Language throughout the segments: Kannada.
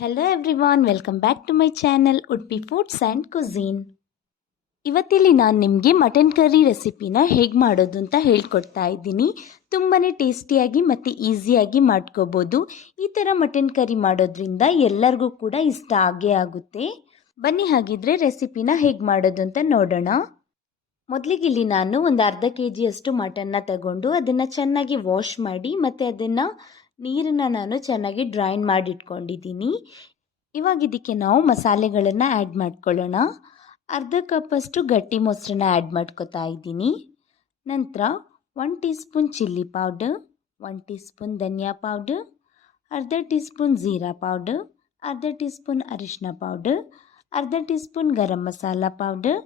Hello everyone, welcome back to my channel Udupi foods and cuisine. ಇವತ್ತಿಲ್ಲಿ ನಾನು ನಿಮಗೆ ಮಟನ್ ಕರ್ರಿ ರೆಸಿಪಿನ ಹೇಗೆ ಮಾಡೋದು ಅಂತ ಹೇಳ್ಕೊಡ್ತಾ ಇದ್ದೀನಿ. ತುಂಬಾ ಟೇಸ್ಟಿಯಾಗಿ ಮತ್ತು ಈಸಿಯಾಗಿ ಮಾಡ್ಕೋಬೋದು. ಈ ಥರ ಮಟನ್ ಕರ್ರಿ ಮಾಡೋದ್ರಿಂದ ಎಲ್ಲರಿಗೂ ಕೂಡ ಇಷ್ಟ ಆಗೇ ಆಗುತ್ತೆ. ಬನ್ನಿ ಹಾಗಿದ್ರೆ ರೆಸಿಪಿನ ಹೇಗೆ ಮಾಡೋದು ಅಂತ ನೋಡೋಣ. ಮೊದಲಿಗಿಲ್ಲಿ ನಾನು ಒಂದು ಅರ್ಧ ಕೆಜಿಯಷ್ಟು ಮಟನ್ನ ತಗೊಂಡು ಅದನ್ನು ಚೆನ್ನಾಗಿ ವಾಶ್ ಮಾಡಿ ಮತ್ತು ಅದನ್ನು ನೀರನ್ನು ನಾನು ಚೆನ್ನಾಗಿ ಡ್ರೈನ್ ಮಾಡಿಟ್ಕೊಂಡಿದ್ದೀನಿ. ಇವಾಗ ಇದಕ್ಕೆ ನಾವು ಮಸಾಲೆಗಳನ್ನು ಆ್ಯಡ್ ಮಾಡ್ಕೊಳ್ಳೋಣ. ಅರ್ಧ ಕಪ್ಪಷ್ಟು ಗಟ್ಟಿ ಮೊಸರನ್ನ ಆ್ಯಡ್ ಮಾಡ್ಕೊತಾ ಇದ್ದೀನಿ. ನಂತರ 1 teaspoon chilli powder, 1 teaspoon ಧನಿಯಾ ಪೌಡರ್, ಅರ್ಧ ಟೀ ಸ್ಪೂನ್ ಜೀರಾ ಪೌಡರ್, ಅರ್ಧ ಟೀ ಸ್ಪೂನ್ ಅರಿಶಿನ ಪೌಡರ್, ಅರ್ಧ teaspoon garam masala powder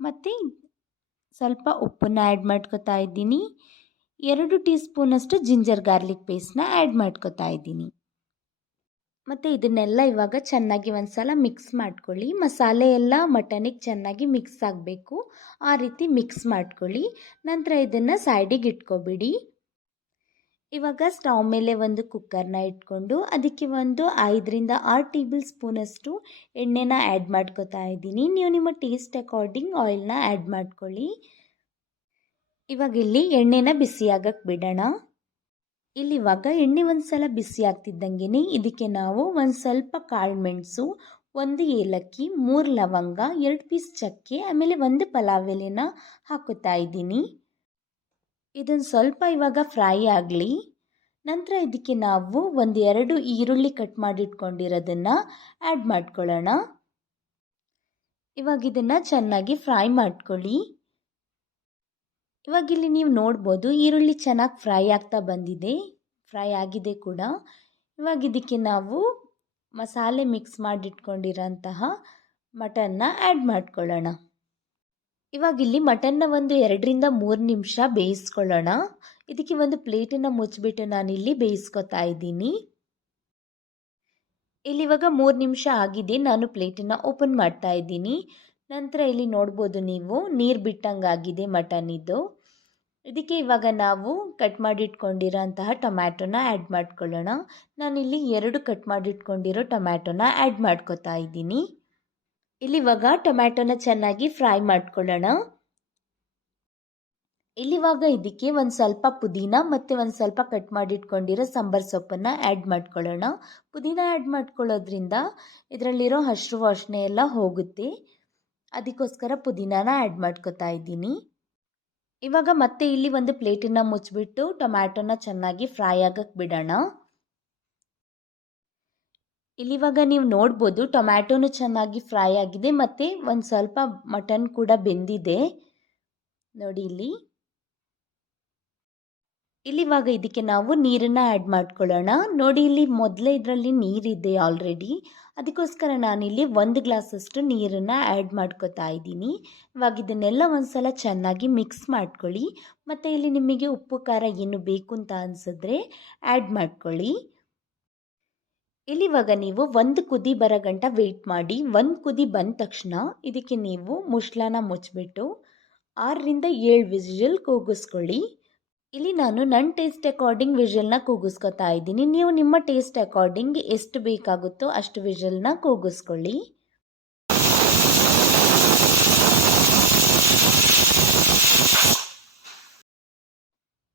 ಮತ್ತು ಸ್ವಲ್ಪ ಉಪ್ಪನ್ನು ಆ್ಯಡ್ ಮಾಡ್ಕೊತಾ ಇದ್ದೀನಿ. 2 ಟೀ ಸ್ಪೂನಷ್ಟು ಜಿಂಜರ್ ಗಾರ್ಲಿಕ್ ಪೇಸ್ಟ್ನ ಆ್ಯಡ್ ಮಾಡ್ಕೊತಾ ಇದ್ದೀನಿ. ಮತ್ತು ಇದನ್ನೆಲ್ಲ ಇವಾಗ ಚೆನ್ನಾಗಿ ಒಂದ್ಸಲ ಮಿಕ್ಸ್ ಮಾಡ್ಕೊಳ್ಳಿ. ಮಸಾಲೆ ಎಲ್ಲ ಮಟನಿಗೆ ಚೆನ್ನಾಗಿ ಮಿಕ್ಸ್ ಆಗಬೇಕು, ಆ ರೀತಿ ಮಿಕ್ಸ್ ಮಾಡ್ಕೊಳ್ಳಿ. ನಂತರ ಇದನ್ನು ಸೈಡಿಗೆ ಇಟ್ಕೊಬಿಡಿ. ಇವಾಗ ಸ್ಟವ್ ಮೇಲೆ ಒಂದು ಕುಕ್ಕರ್ನ ಇಟ್ಕೊಂಡು ಅದಕ್ಕೆ ಒಂದು 5ರಿಂದ 6 ಟೇಬಲ್ ಸ್ಪೂನಷ್ಟು ಎಣ್ಣೆನ ಆ್ಯಡ್ ಮಾಡ್ಕೊತಾ ಇದ್ದೀನಿ. ನೀವು ನಿಮ್ಮ ಟೇಸ್ಟ್ ಅಕಾರ್ಡಿಂಗ್ ಆಯಿಲ್ನ ಆ್ಯಡ್ ಮಾಡ್ಕೊಳ್ಳಿ. ಇವಾಗ ಇಲ್ಲಿ ಎಣ್ಣೆನ ಬಿಸಿಯಾಗಕ್ಕೆ ಬಿಡೋಣ. ಇವಾಗ ಎಣ್ಣೆ ಒಂದ್ಸಲ ಬಿಸಿ ಆಗ್ತಿದ್ದಂಗೆ ಇದಕ್ಕೆ ನಾವು ಒಂದು ಸ್ವಲ್ಪ ಕಾಳುಮೆಣಸು, 1 ಏಲಕ್ಕಿ, 3 ಲವಂಗ, 2 ಪೀಸ್ ಚಕ್ಕೆ, ಆಮೇಲೆ 1 ಪಲಾವ್ ಎಲೆನ ಹಾಕೋತಾ ಇದ್ದೀನಿ. ಇದನ್ನು ಸ್ವಲ್ಪ ಇವಾಗ ಫ್ರೈ ಆಗಲಿ. ನಂತರ ಇದಕ್ಕೆ ನಾವು 1-2 ಈರುಳ್ಳಿ ಕಟ್ ಮಾಡಿಟ್ಕೊಂಡಿರೋದನ್ನು ಆ್ಯಡ್ ಮಾಡ್ಕೊಳ್ಳೋಣ. ಇವಾಗ ಇದನ್ನು ಚೆನ್ನಾಗಿ ಫ್ರೈ ಮಾಡ್ಕೊಳ್ಳಿ. ಇವಾಗಿಲ್ಲಿ ನೀವು ನೋಡ್ಬೋದು ಈರುಳ್ಳಿ ಚೆನ್ನಾಗಿ ಫ್ರೈ ಆಗ್ತಾ ಬಂದಿದೆ, ಫ್ರೈ ಆಗಿದೆ ಕೂಡ. ಇವಾಗ ಇದಕ್ಕೆ ನಾವು ಮಸಾಲೆ ಮಿಕ್ಸ್ ಮಾಡಿಟ್ಕೊಂಡಿರೋಂತಹ ಮಟನ್ನ ಆ್ಯಡ್ ಮಾಡ್ಕೊಳ್ಳೋಣ. ಇವಾಗಿಲ್ಲಿ ಮಟನ್ನ ಒಂದು 2ರಿಂದ 3 ನಿಮಿಷ ಬೇಯಿಸ್ಕೊಳ್ಳೋಣ. ಇದಕ್ಕೆ ಒಂದು ಪ್ಲೇಟನ್ನು ಮುಚ್ಚಿಬಿಟ್ಟು ನಾನಿಲ್ಲಿ ಬೇಯಿಸ್ಕೊತಾ ಇದ್ದೀನಿ. ಇವಾಗ 3 ನಿಮಿಷ ಆಗಿದೆ. ನಾನು ಪ್ಲೇಟನ್ನು ಓಪನ್ ಮಾಡ್ತಾ ಇದ್ದೀನಿ. ನಂತರ ಇಲ್ಲಿ ನೋಡ್ಬೋದು ನೀವು ನೀರು ಬಿಟ್ಟಂಗಾಗಿದೆ ಮಟನಿದ್ದು. ಇದಕ್ಕೆ ಇವಾಗ ನಾವು ಕಟ್ ಮಾಡಿಟ್ಕೊಂಡಿರೋಂತಹ ಟೊಮ್ಯಾಟೊನ ಆ್ಯಡ್ ಮಾಡ್ಕೊಳ್ಳೋಣ. ನಾನಿಲ್ಲಿ 2 ಕಟ್ ಮಾಡಿಟ್ಕೊಂಡಿರೋ ಟೊಮ್ಯಾಟೊನ ಆ್ಯಡ್ ಮಾಡ್ಕೊತಾ ಇದ್ದೀನಿ. ಇವಾಗ ಟೊಮ್ಯಾಟೊನ ಚೆನ್ನಾಗಿ ಫ್ರೈ ಮಾಡ್ಕೊಳ್ಳೋಣ. ಇವಾಗ ಇದಕ್ಕೆ ಒಂದು ಸ್ವಲ್ಪ ಪುದೀನ ಮತ್ತು ಒಂದು ಸ್ವಲ್ಪ ಕಟ್ ಮಾಡಿಟ್ಕೊಂಡಿರೋ ಸಾಂಬಾರು ಸೊಪ್ಪನ್ನು ಆ್ಯಡ್ ಮಾಡ್ಕೊಳ್ಳೋಣ. ಪುದೀನ ಆ್ಯಡ್ ಮಾಡ್ಕೊಳ್ಳೋದ್ರಿಂದ ಇದರಲ್ಲಿರೋ ಹಸಿರು ವಾಸನೆ ಎಲ್ಲ ಹೋಗುತ್ತೆ. ಅದಕ್ಕೋಸ್ಕರ ಪುದೀನಾನ ಆ್ಯಡ್ ಮಾಡ್ಕೊತಾ ಇದ್ದೀನಿ. ಇವಾಗ ಮತ್ತೆ ಇಲ್ಲಿ ಒಂದು ಪ್ಲೇಟನ್ನು ಮುಚ್ಚಿಬಿಟ್ಟು ಟೊಮ್ಯಾಟೊನ ಚೆನ್ನಾಗಿ ಫ್ರೈ ಆಗಕ್ಕೆ ಬಿಡೋಣ. ಇವಾಗ ನೀವು ನೋಡ್ಬೋದು ಟೊಮ್ಯಾಟೊನು ಚೆನ್ನಾಗಿ ಫ್ರೈ ಆಗಿದೆ ಮತ್ತು ಒಂದು ಸ್ವಲ್ಪ ಮಟನ್ ಕೂಡ ಬೆಂದಿದೆ ನೋಡಿ. ಇವಾಗ ಇದಕ್ಕೆ ನಾವು ನೀರನ್ನು ಆ್ಯಡ್ ಮಾಡ್ಕೊಳ್ಳೋಣ. ನೋಡಿ ಇಲ್ಲಿ ಮೊದಲೇ ಇದರಲ್ಲಿ ನೀರಿದೆ ಆಲ್ರೆಡಿ, ಅದಕ್ಕೋಸ್ಕರ ನಾನಿಲ್ಲಿ 1 ಗ್ಲಾಸಷ್ಟು ನೀರನ್ನು ಆ್ಯಡ್ ಮಾಡ್ಕೊತಾ ಇದ್ದೀನಿ. ಇವಾಗ ಇದನ್ನೆಲ್ಲ ಒಂದ್ಸಲ ಚೆನ್ನಾಗಿ ಮಿಕ್ಸ್ ಮಾಡ್ಕೊಳ್ಳಿ. ಮತ್ತು ಇಲ್ಲಿ ನಿಮಗೆ ಉಪ್ಪು ಖಾರ ಏನು ಬೇಕು ಅಂತ ಅನಿಸಿದ್ರೆ ಆ್ಯಡ್ ಮಾಡ್ಕೊಳ್ಳಿ. ಇವಾಗ ನೀವು 1 ಕುದಿ ಬರೋ ಗಂಟ ವೆಯ್ಟ್ ಮಾಡಿ. 1 ಕುದಿ ಬಂದ ತಕ್ಷಣ ಇದಕ್ಕೆ ನೀವು ಮುಚ್ಚಳನ ಮುಚ್ಚಿಬಿಟ್ಟು 6ರಿಂದ 7 ವಿಸಿಲ್ ಕೂಗಿಸ್ಕೊಳ್ಳಿ. ನಾನು ನನ್ನ ಟೇಸ್ಟ್ ಅಕಾರ್ಡಿಂಗ್ ವಿಷಲ್ನ ಕೂಗಿಸ್ಕೊತಾ ಇದ್ದೀನಿ. ನೀವು ನಿಮ್ಮ ಟೇಸ್ಟ್ ಅಕಾರ್ಡಿಂಗ್ ಎಷ್ಟು ಬೇಕಾಗುತ್ತೋ ಅಷ್ಟು ವಿಷಲ್ನ ಕೂಗಿಸ್ಕೊಳ್ಳಿ.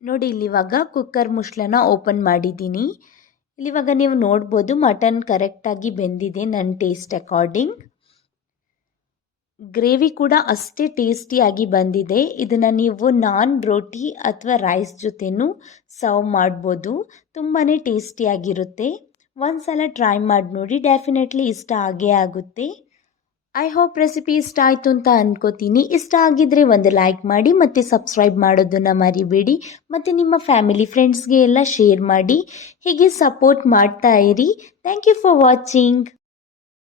ನೋಡಿ ಇವಾಗ ಕುಕ್ಕರ್ ಮುಚ್ಚಳನ ಓಪನ್ ಮಾಡಿದ್ದೀನಿ. ಇವಾಗ ನೀವು ನೋಡ್ಬೋದು ಮಟನ್ ಕರೆಕ್ಟಾಗಿ ಬೆಂದಿದೆ ನನ್ನ ಟೇಸ್ಟ್ ಅಕಾರ್ಡಿಂಗ್. ಗ್ರೇವಿ ಕೂಡ ಅಷ್ಟೇ ಟೇಸ್ಟಿಯಾಗಿ ಬಂದಿದೆ. ಇದನ್ನು ನೀವು ನಾನ್, ರೋಟಿ ಅಥವಾ ರೈಸ್ ಜೊತೆನೂ ಸರ್ವ್ ಮಾಡ್ಬೋದು. ತುಂಬಾ ಟೇಸ್ಟಿಯಾಗಿರುತ್ತೆ. ಒಂದ್ಸಲ ಟ್ರೈ ಮಾಡಿ ನೋಡಿ, ಡೆಫಿನೆಟ್ಲಿ ಇಷ್ಟ ಆಗೇ ಆಗುತ್ತೆ. ಐ ಹೋಪ್ ರೆಸಿಪಿ ಇಷ್ಟ ಆಯಿತು ಅಂತ ಅಂದ್ಕೋತೀನಿ. ಇಷ್ಟ ಆಗಿದ್ರೆ ಒಂದು ಲೈಕ್ ಮಾಡಿ ಮತ್ತು ಸಬ್ಸ್ಕ್ರೈಬ್ ಮಾಡೋದನ್ನು ಮರಿಬೇಡಿ. ಮತ್ತು ನಿಮ್ಮ ಫ್ಯಾಮಿಲಿ ಫ್ರೆಂಡ್ಸ್ಗೆ ಎಲ್ಲ ಶೇರ್ ಮಾಡಿ. ಹೀಗೆ ಸಪೋರ್ಟ್ ಮಾಡ್ತಾ ಇರಿ. Thank you for watching.